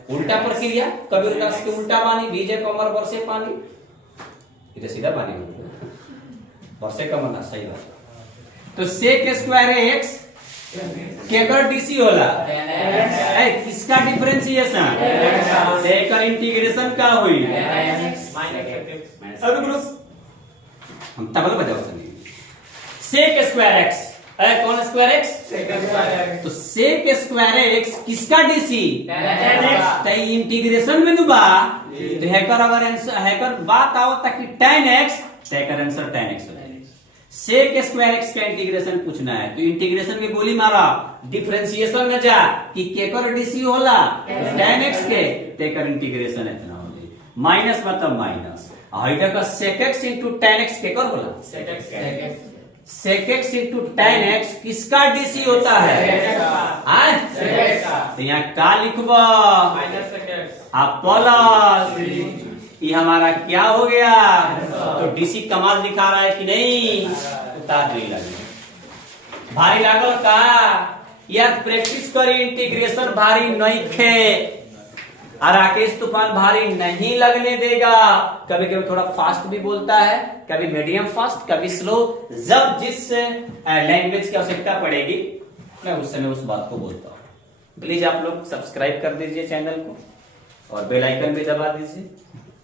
उल्टा प्रक्रिया, कभी उल्टा के उल्टा पानी भीजे कमर बरसे पानी, इधर सीधा पानी बरसे कमर ना, सही बात। तो सेक स्क्वायर एक्स केकर डीसी होला, किसका डिफरेंशिएशन, सेकर इंटीग्रेशन का हुई हम तबल बजाओ सनी। सेक स्क्वायर एक्स, कौन स्क्वायर एक्स? तो सेक स्क्वायर एक्स किसका डीसी? इंटीग्रेशन में बा तो हैकर अगर हैकर बात आओ ताकि tan x, hacker answer tan x हो जाए। सेक स्क्वायर एक्स का इंटीग्रेशन पूछना है तो इंटीग्रेशन में गोली मारा, डिफरेंशिएशन में जा कि केकर डीसी होला tan x के, तेकर इंटीग्रेशन इतना हो जाए। माइनस मतलब माइनस, हाइडा का sec x into tan x केकर होला? sec x into tan x किसका डीसी होता है? तो यहाँ का लिखबा आप प्लस, ये हमारा क्या हो गया? तो डीसी कमाल दिखा रहा है कि नहीं? जोरदार नहीं लगे। भारी लागल का यार प्रैक्टिस करी, इंटीग्रेशन भारी नहीं खे। और राकेश तूफान भारी नहीं लगने देगा। कभी कभी थोड़ा फास्ट भी बोलता है, कभी मीडियम फास्ट, कभी स्लो। जब जिस लैंग्वेज की आवश्यकता पड़ेगी मैं उस समय उस बात को बोलता हूं। प्लीज आप लोग सब्सक्राइब कर दीजिए चैनल को और बेल आइकन भी दबा दीजिए,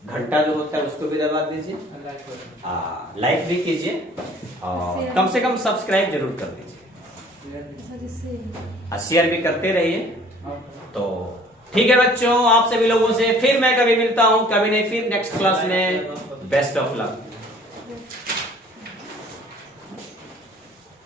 घंटा जो होता है उसको भी दबा दीजिए, लाइक भी कीजिए और कम से कम सब्सक्राइब जरूर कर दीजिए, शेयर भी करते रहिए। तो ठीक है बच्चों, आप सभी लोगों से फिर मैं कभी मिलता हूं, कभी नहीं फिर नेक्स्ट क्लास में। Best of luck.